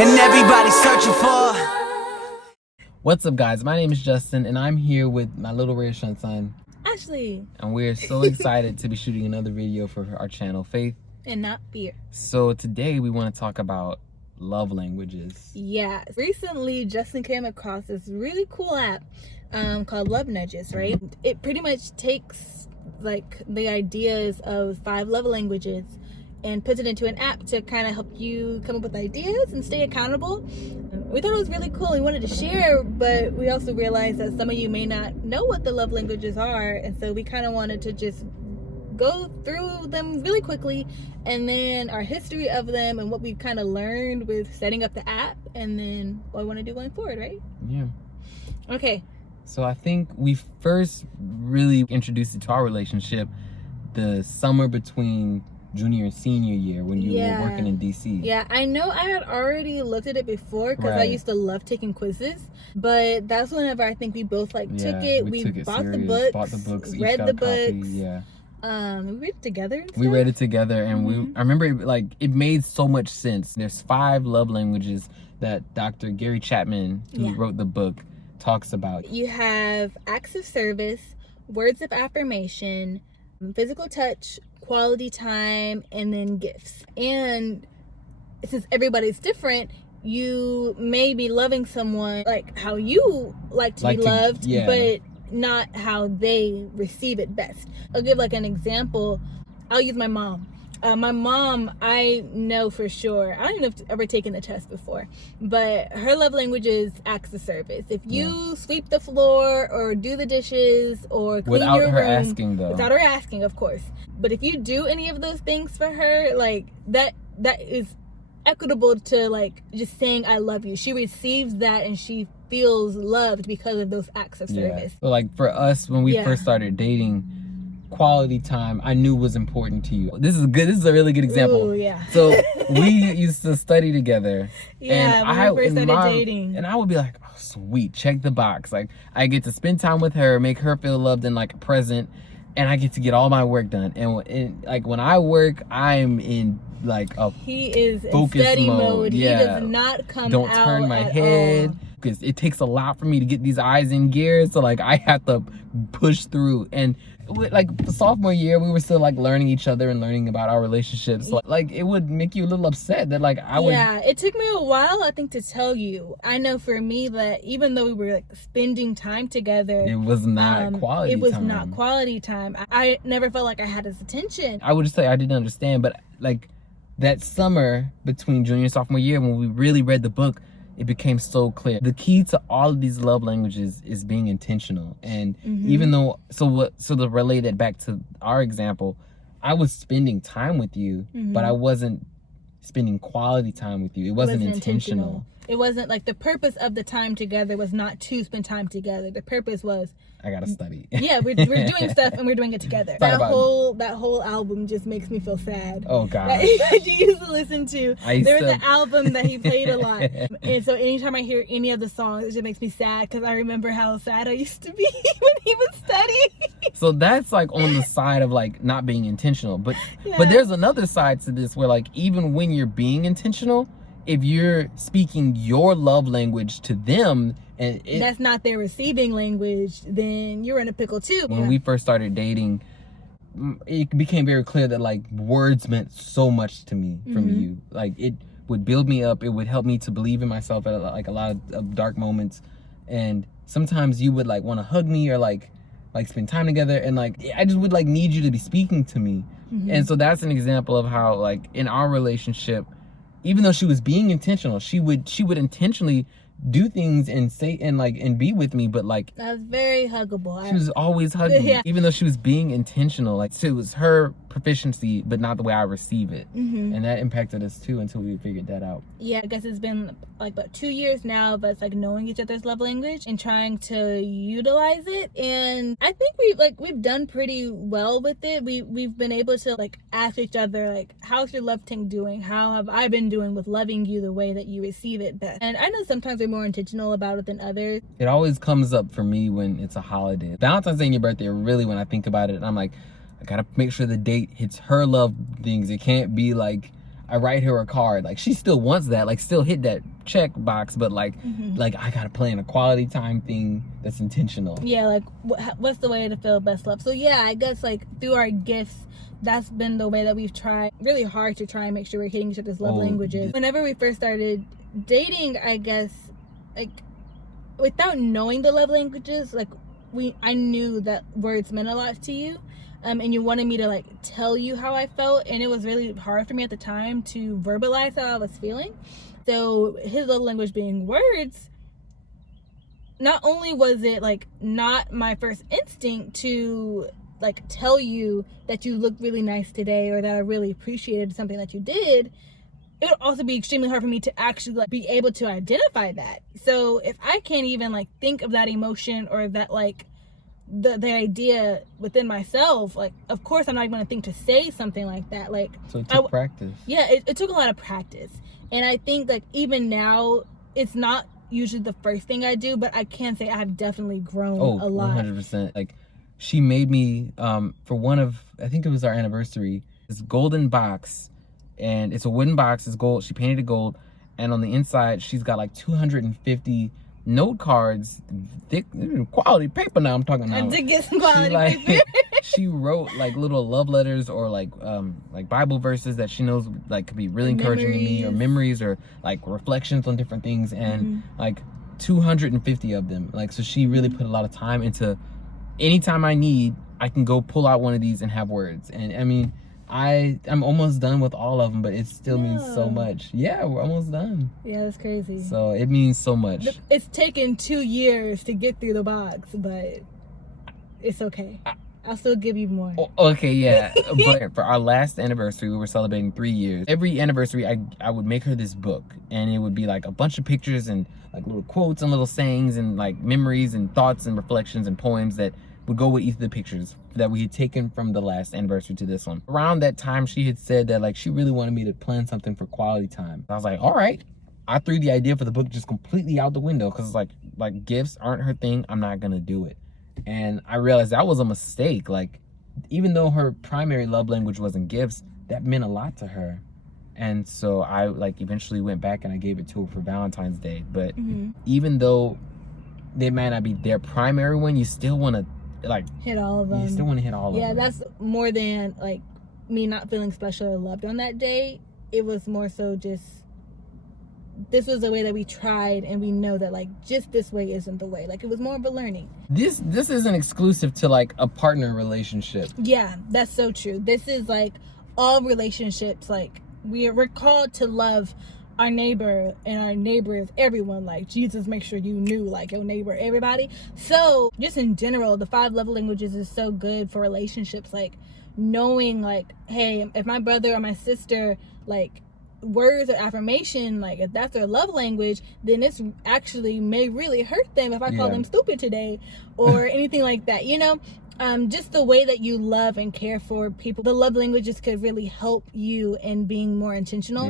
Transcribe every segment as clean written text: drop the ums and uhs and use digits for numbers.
and everybody's searching for. What's up, guys? My name is Justin, and I'm here with my little Rayshun son, Ashley. and we're so excited to be shooting another video for our channel, Faith And Not Fear. So today we want to talk about love languages. Yeah. Recently, Justin came across this really cool app called Love Nudges, right? It pretty much takes like the ideas of 5 love languages and puts it into an app to kind of help you come up with ideas and stay accountable. We thought it was really cool. We wanted to share, but we also realized that some of you may not know what the love languages are, and so we kind of wanted to just go through them really quickly, and then our history of them and what we've kind of learned with setting up the app, and then what we want to do going forward, right? Yeah. Okay. So I think we first really introduced it to our relationship the summer between junior and senior year when you were working in DC. Yeah, I know I had already looked at it before because I used to love taking quizzes, but that's whenever I think we both took it. We took it bought serious, the books, each read got the a copy, books. Yeah. We read it together and We stuff? read it together, and I remember it made so much sense. There's 5 love languages that Dr. Gary Chapman, who wrote the book, talks about. You have acts of service, words of affirmation, physical touch, quality time, and then gifts. And since everybody's different, you may be loving someone like how you like to be loved, but not how they receive it best. I'll give like an example. I'll use my mom. My mom, I know for sure, I don't even know if I've ever taken the test before, but her love language is acts of service. If you sweep the floor or do the dishes or clean your room, without her asking, of course. But if you do any of those things for her, like that is equitable to like just saying I love you. She receives that and she feels loved because of those acts of service. So like for us, when we first started dating, quality time I knew was important to you. This is a really good example. Ooh, yeah. So we used to study together. Yeah, when we first started dating. And I would be like, oh, sweet, check the box. Like I get to spend time with her, make her feel loved and like present, and I get to get all my work done. And like when I work, I'm in like a he is in focus study mode. Yeah. He does not come Don't out turn my at head. all. Because it takes a lot for me to get these eyes in gear, so like I have to push through. And like the sophomore year, we were still like learning each other and learning about our relationships. So, like it would make you a little upset that like I would. Yeah, it took me a while, I think, to tell you. I know for me that even though we were like spending time together, it was not quality. It was not quality time. I never felt like I had his attention. I would just say I didn't understand, but like that summer between junior and sophomore year, when we really read the book, it became so clear. The key to all of these love languages is being intentional. And even though, so to relate it back to our example, I was spending time with you, but I wasn't spending quality time with you. It wasn't intentional. It wasn't like the purpose of the time together was not to spend time together. The purpose was I gotta study. Yeah, we're doing stuff and we're doing it together. That whole album just makes me feel sad. Oh God. That you used to listen to. There was an album that he played a lot, and so anytime I hear any of the songs, it just makes me sad because I remember how sad I used to be when he was studying. So that's like on the side of like not being intentional, but there's another side to this where like even when you're being intentional, if you're speaking your love language to them and that's not their receiving language, then you're in a pickle too. When we first started dating, it became very clear that like words meant so much to me from you. Like it would build me up. It would help me to believe in myself at like a lot of dark moments. And sometimes you would like want to hug me or like spend time together, and like I just would like need you to be speaking to me. And so that's an example of how like in our relationship, even though she was being intentional, she would intentionally do things and say and be with me, but like that was very huggable. She was always hugging me, even though she was being intentional. Like so it was her proficiency, but not the way I receive it, and that impacted us too until we figured that out. Yeah, I guess it's been like about 2 years now of us like knowing each other's love language and trying to utilize it, and I think we've done pretty well with it. We've been able to like ask each other like, how's your love tank doing? How have I been doing with loving you the way that you receive it best? And I know sometimes we're more intentional about it than others. It always comes up for me when it's a holiday. Valentine's Day and your birthday are really when I think about it, and I'm like, I gotta make sure the date hits her love things. It can't be like I write her a card. Like, she still wants that, like, still hit that check box, but like, like, I gotta plan a quality time thing that's intentional. Yeah, like, what's the way to feel best love? So yeah, I guess like through our gifts, that's been the way that we've tried really hard to try and make sure we're hitting each other's love languages. Whenever we first started dating, I guess, like, without knowing the love languages, like, I knew that words meant a lot to you. And you wanted me to like tell you how I felt, and it was really hard for me at the time to verbalize how I was feeling. So his love language being words, not only was it like not my first instinct to like tell you that you look really nice today, or that I really appreciated something that you did, it would also be extremely hard for me to actually like be able to identify that. So if I can't even like think of that emotion, or that like the idea within myself, like, of course I'm not even gonna think to say something like that. Like, so it took practice. Yeah, it took a lot of practice, and I think like even now it's not usually the first thing I do, but I can say I have definitely grown a lot. 100%. Like, she made me for one of, I think it was our anniversary, this golden box, and it's a wooden box. It's gold. She painted it gold, and on the inside she's got like 250 note cards, thick quality paper. Now I'm talking about. I did get some quality paper. She wrote like little love letters, or like Bible verses that she knows like could be really encouraging to me, or memories, or like reflections on different things, and like 250 of them. Like, so she really put a lot of time into. Anytime I need, I can go pull out one of these and have words. And I mean, I'm almost done with all of them, but it still means so much. Yeah, we're almost done. Yeah, that's crazy. So it means so much. It's taken 2 years to get through the box, but it's okay. I'll still give you more. Okay, yeah. But for our last anniversary, we were celebrating 3 years. Every anniversary, I would make her this book, and it would be like a bunch of pictures and like little quotes and little sayings and like memories and thoughts and reflections and poems that would go with each of the pictures that we had taken from the last anniversary to this one. Around that time, she had said that like she really wanted me to plan something for quality time. I was like, all right. I threw the idea for the book just completely out the window, because like gifts aren't her thing. I'm not gonna do it. And I realized that was a mistake. Like, even though her primary love language wasn't gifts, that meant a lot to her. And so I like eventually went back and I gave it to her for Valentine's Day. But even though they might not be their primary one, you still want to like hit all of them. You still want to hit all of them. Yeah, that's more than like me not feeling special or loved on that day. It was more so just, this was the way that we tried, and we know that like just this way isn't the way. Like, it was more of a learning. This isn't exclusive to like a partner relationship. Yeah, that's so true. This is like all relationships. Like, we're called to love our neighbor, and our neighbor is everyone. Like, Jesus makes sure you knew like your neighbor, everybody. So just in general, the 5 love languages is so good for relationships. Like, knowing like, hey, if my brother or my sister like words or affirmation, like if that's their love language, then it's actually may really hurt them if I call them stupid today, or anything like that, you know. Just the way that you love and care for people, the love languages could really help you in being more intentional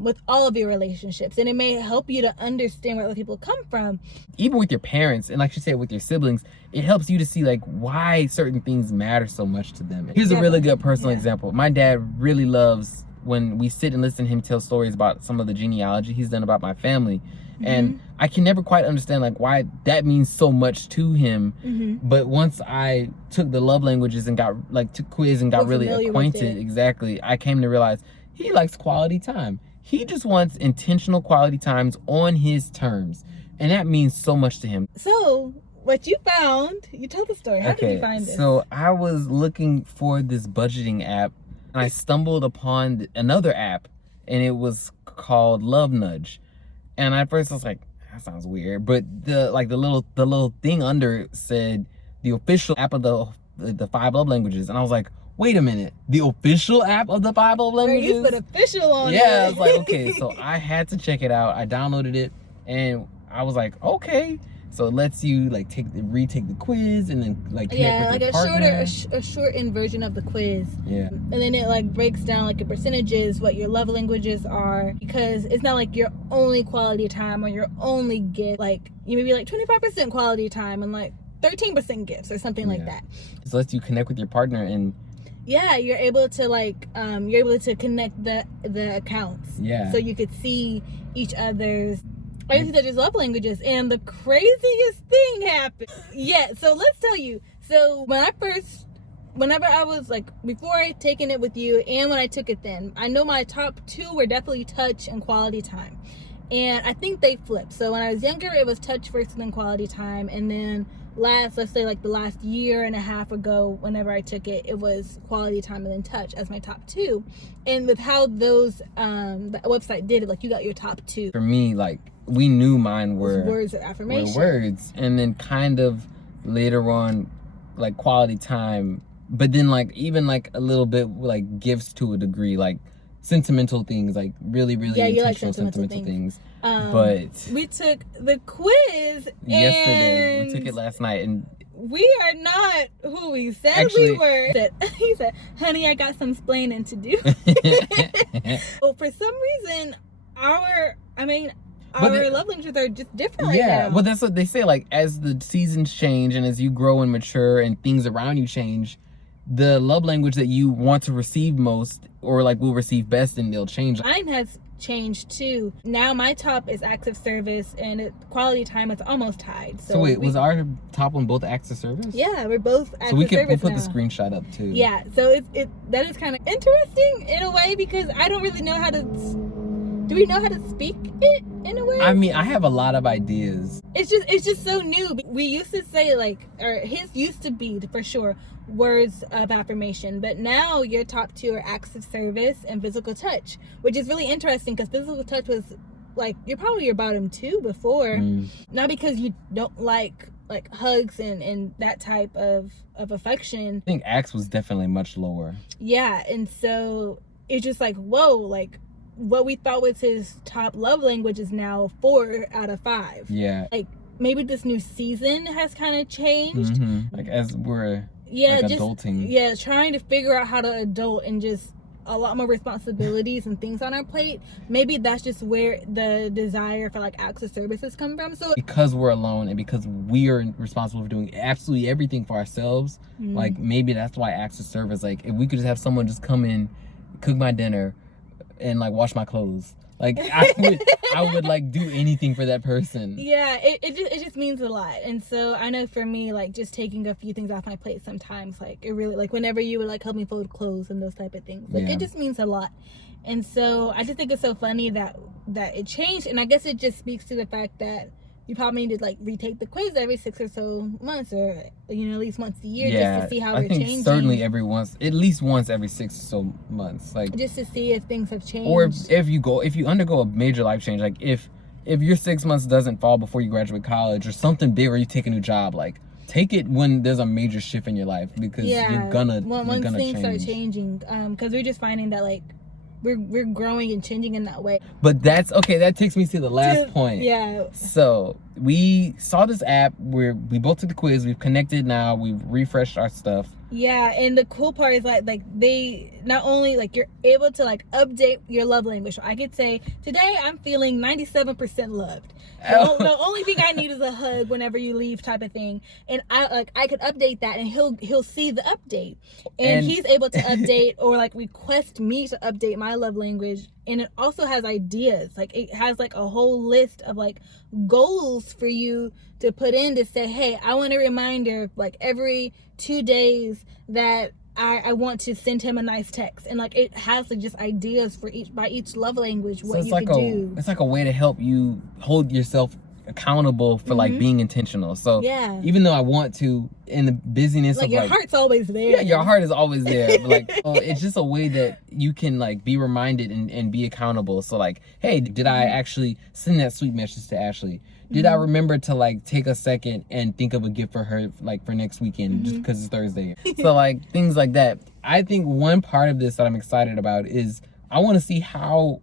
with all of your relationships, and it may help you to understand where other people come from. Even with your parents, and like you said, with your siblings, it helps you to see like why certain things matter so much to them. Here's a really good personal example. My dad really loves when we sit and listen to him tell stories about some of the genealogy he's done about my family. And I can never quite understand like why that means so much to him. But once I took the love languages and got like took quiz and got really acquainted, I came to realize he likes quality time. He just wants intentional quality times on his terms, and that means so much to him. So what you found, you tell the story. How did you find this? So I was looking for this budgeting app, and I stumbled upon another app, and it was called Love Nudge. And at first I was like, that sounds weird. But the little thing under it said the official app of the 5 love languages. And I was like, wait a minute, the official app of the 5 love languages? You put official on it. Yeah, I was like, okay. So I had to check it out. I downloaded it, and I was like, okay. So it lets you like retake the quiz, and then like connect with your partner. a shortened version of the quiz. Yeah. And then it like breaks down like your percentages, what your love languages are, because it's not like your only quality time or your only gift. Like, you may be like 25% quality time and like 13% gifts or something like that. So it lets you connect with your partner, and yeah, you're able to like you're able to connect the accounts. Yeah. So you could see each other's love languages. And the craziest thing happened. Yeah, so let's tell you. So whenever I was like, before I taken it with you and when I took it then, I know my top two were definitely touch and quality time. And I think they flipped. So when I was younger, it was touch first and then quality time. And then let's say like the last year and a half ago, whenever I took it, it was quality time and then touch as my top two. And with how those, the website did it, like you got your top two. For me, like we knew mine were words of affirmation. Words. And then kind of later on, like quality time. But then like even like a little bit like gifts to a degree, like sentimental things, like really intentional like sentimental things. But we took the quiz yesterday. And we took it last night, and we are not who we said actually, we were. He said, honey, I got some splaining to do. Well, for some reason, our love languages are just different right now. Well, that's what they say. Like, as the seasons change and as you grow and mature and things around you change, the love language that you want to receive most or like will receive best, and they'll change. Mine has changed too. Now my top is acts of service, and quality time is almost tied. So wait, was our top one both acts of service? Yeah, we're both acts of service. So we'll put now. the screenshot up too. Yeah, so that is kind of interesting in a way, because I don't really know how to. Do we know how to speak it in a way? I mean, I have a lot of ideas. It's just so new. We used to say like, or his used to be for sure, words of affirmation, but now your top two are acts of service and physical touch, which is really interesting because physical touch was like you're probably your bottom two before. Not because you don't like hugs and that type of affection. I think acts was definitely much lower. Yeah, and so it's just like, whoa, like what we thought was his top love language is now 4 out of 5. Yeah, like maybe this new season has kind of changed. Like as we're just adulting. Yeah, trying to figure out how to adult and just a lot more responsibilities and things on our plate. Maybe that's just where the desire for like acts of services come from. So because we're alone and because we are responsible for doing absolutely everything for ourselves, like maybe that's why acts of service, like if we could just have someone just come in, cook my dinner and like wash my clothes, like I would like do anything for that person. Yeah, it just means a lot. And so I know for me, like just taking a few things off my plate sometimes, like it really, like whenever you would like help me fold clothes and those type of things, like it just means a lot. And so I just think it's so funny that it changed. And I guess it just speaks to the fact that you probably need to like retake the quiz every 6 or so months, or at least once a year, just to see how we're changing. Certainly at least once every 6 or so months, like just to see if things have changed. Or if you undergo a major life change, like if your 6 months doesn't fall before you graduate college or something big, or you take a new job, like take it when there's a major shift in your life, because you're gonna things start changing. Because we're just finding that like we're growing and changing in that way. But that's okay. That takes me to the last point. Yeah. So we saw this app where we both took the quiz. We've connected now. We've refreshed our stuff. Yeah, and the cool part is like they not only like you're able to like update your love language. So I could say today I'm feeling 97% loved. The only thing I need is a hug whenever you leave, type of thing. And I could update that, and he'll see the update, and he's able to update or like request me to update my love language. And it also has ideas, like it has like a whole list of like goals for you to put in to say, hey, I want a reminder like every 2 days that I want to send him a nice text. And like it has like just ideas for each love language, what you can do. It's like a way to help you hold yourself accountable for like being intentional. So even though I want to, in the busyness like of your heart's always there. Yeah, your heart is always there. But like it's just a way that you can like be reminded and be accountable. So like, hey, did I actually send that sweet message to Ashley? Did I remember to like take a second and think of a gift for her like for next weekend, just because it's Thursday? So like things like that. I think one part of this that I'm excited about is I want to see how,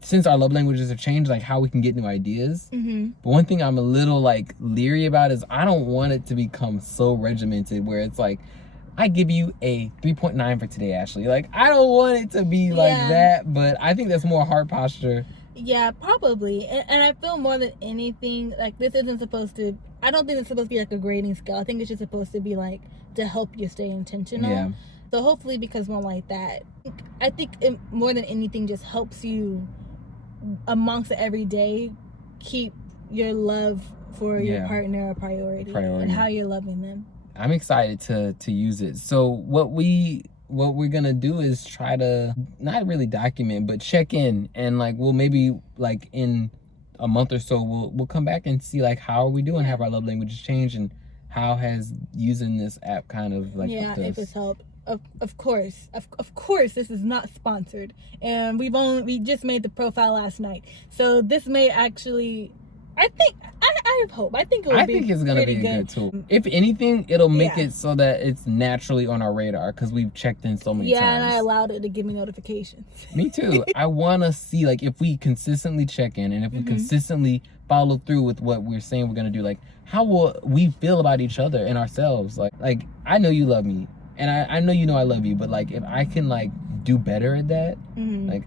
since our love languages have changed, like how we can get new ideas. But one thing I'm a little like leery about is I don't want it to become so regimented where it's like, I give you a 3.9 for today, Ashley. Like I don't want it to be like that, but I think that's more heart posture. Yeah, probably. And I feel more than anything, like this isn't supposed to, I don't think it's supposed to be like a grading scale. I think it's just supposed to be like to help you stay intentional. So hopefully, because one like that, I think it, more than anything, just helps you amongst the everyday keep your love for your partner a priority and how you're loving them. I'm excited to use it. So what we're gonna do is try to not really document, but check in, and like we'll maybe like in a month or so we'll come back and see like how are we doing, have our love languages changed, and how has using this app kind of like helped us. If it's helped. Of course, this is not sponsored, and we just made the profile last night, so this may actually, I have hope. I think it's gonna be a good tool. If anything, it'll make it so that it's naturally on our radar because we've checked in so many times. Yeah, and I allowed it to give me notifications. Me too. I want to see like if we consistently check in and if we consistently follow through with what we're saying we're gonna do, like how will we feel about each other and ourselves? Like I know you love me, and I know you know I love you, but like if I can like do better at that, like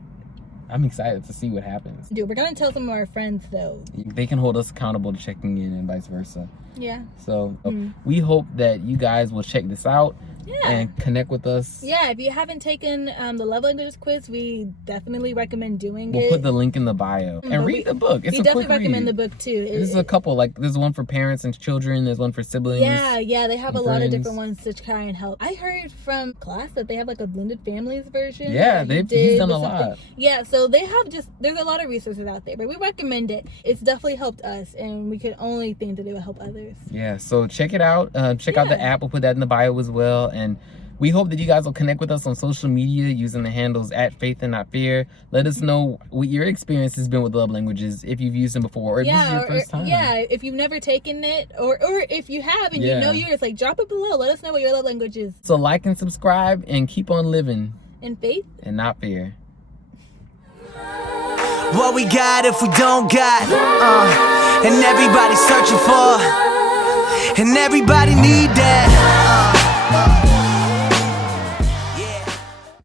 I'm excited to see what happens. Dude, we're gonna tell some of our friends though. They can hold us accountable to checking in and vice versa. Yeah. So we hope that you guys will check this out and connect with us. Yeah, if you haven't taken the love languages quiz, we definitely recommend doing it. We'll put the link in the bio and read the book. It's a quick read. We definitely recommend the book too. There's a couple, like there's one for parents and children, there's one for siblings. Yeah, they have a lot of different ones to try and help. I heard from class that they have like a blended families version. Yeah, he's done a lot. Yeah, so they have there's a lot of resources out there, but we recommend it. It's definitely helped us, and we could only think that it would help others. Yeah, so check it out. Check out the app. We'll put that in the bio as well. And we hope that you guys will connect with us on social media using the handles @faithandnotfear. Let us know what your experience has been with love languages, if you've used them before, or if this is your first time. Yeah, if you've never taken it, or if you have and you know yours, like drop it below. Let us know what your love language is. So like and subscribe and keep on living in faith and not fear. What we got if we don't got, and everybody's searching for, and everybody need that.